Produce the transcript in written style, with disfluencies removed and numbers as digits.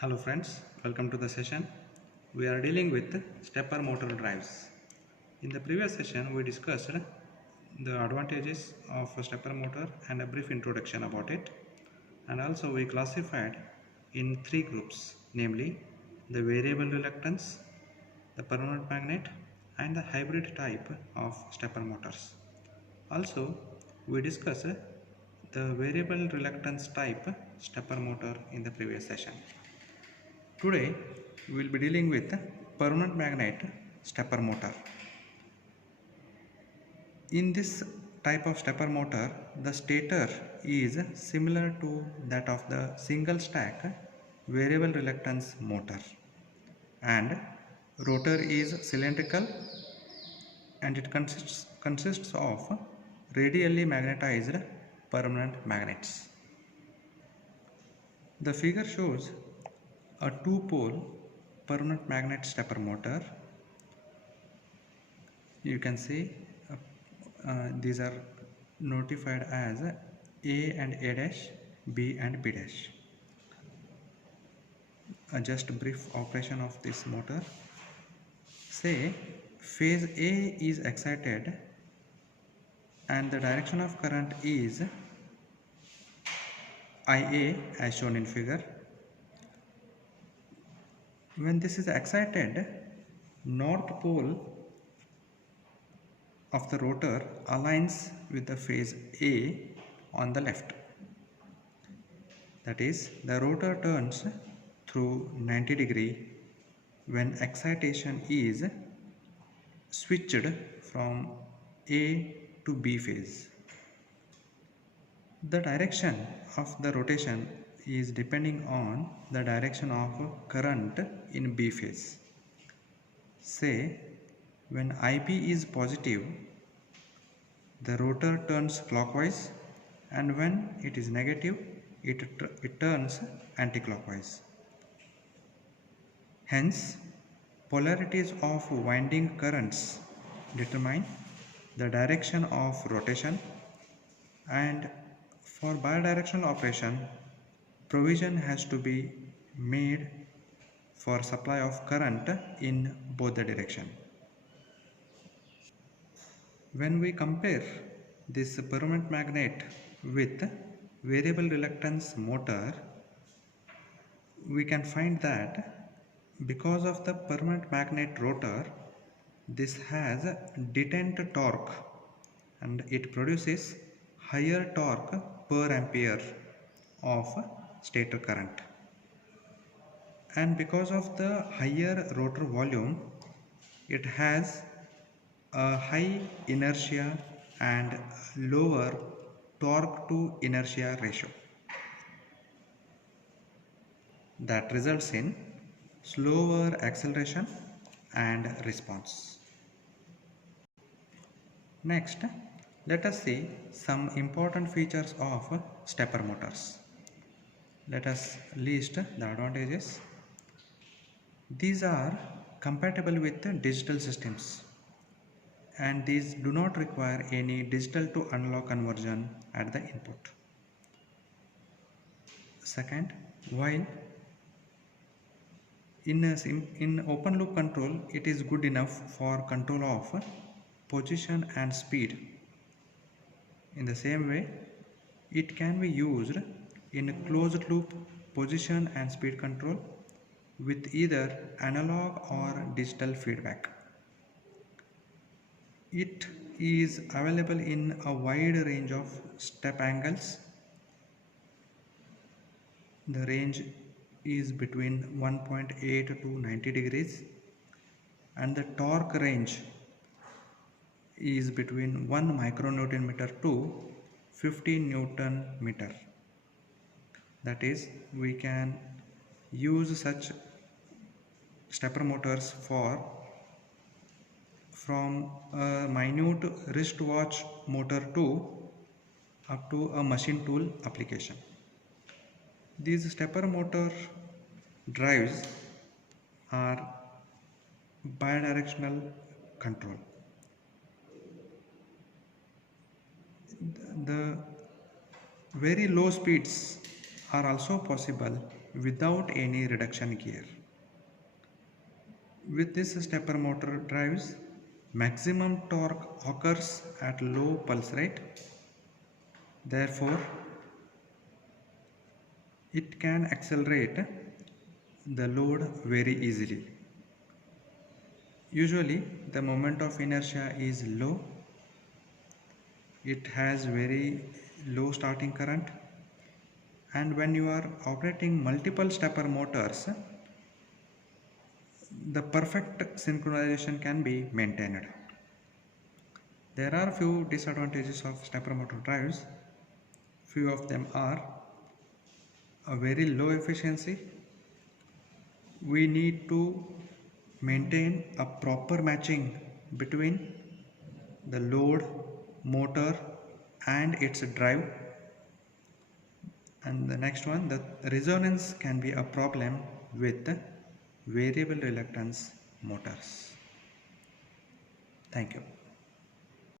Hello friends, welcome to the session. We are dealing with stepper motor drives. In the previous session we discussed the advantages of a stepper motor and a brief introduction about it, and also we classified in three groups, namely the variable reluctance, the permanent magnet and the hybrid type of stepper motors. Also we discussed the variable reluctance type stepper motor in the previous session. Today we will be dealing with permanent magnet stepper motor. In this type of stepper motor, the stator is similar to that of the single stack variable reluctance motor, and rotor is cylindrical and it consists of radially magnetized permanent magnets. The figure shows a two-pole permanent magnet stepper motor. You can see these are notified as A and A dash, B and B dash. Just brief operation of this motor. Say phase A is excited and the direction of current is IA as shown in figure. When this is excited, north pole of the rotor aligns with the phase A on the left. That is, the rotor turns through 90 degree when excitation is switched from A to B phase. The direction of the rotation is depending on the direction of current in B phase. Say, when IB is positive, the rotor turns clockwise, and when it is negative, it turns anti-clockwise. Hence, polarities of winding currents determine the direction of rotation, and for bidirectional operation, provision has to be made for supply of current in both the direction. When we compare this permanent magnet with variable reluctance motor, we can find that because of the permanent magnet rotor, this has detent torque and it produces higher torque per ampere of stator current. And because of the higher rotor volume, it has a high inertia and lower torque to inertia ratio that results in slower acceleration and response. Next, let us see some important features of stepper motors. Let us list the advantages. These are compatible with digital systems, and these do not require any digital to analog conversion at the input. Second, while in open loop control, it is good enough for control of position and speed. In the same way, it can be used in closed loop position and speed control with either analog or digital feedback. It is available in a wide range of step angles. The range is between 1.8 to 90 degrees, and the torque range is between 1 micronewton meter to 50 newton meter. That is, we can use such stepper motors from a minute wristwatch motor to up to a machine tool application. These stepper motor drives are bidirectional control. The very low speeds are also possible without any reduction gear. With this stepper motor drives, maximum torque occurs at low pulse rate. Therefore, it can accelerate the load very easily. Usually, the moment of inertia is low. It has very low starting current, and when you are operating multiple stepper motors, the perfect synchronization can be maintained. There are few disadvantages of stepper motor drives. Few of them are a very low efficiency. We need to maintain a proper matching between the load, motor and its drive. And the next one, the resonance can be a problem with variable reluctance motors. Thank you.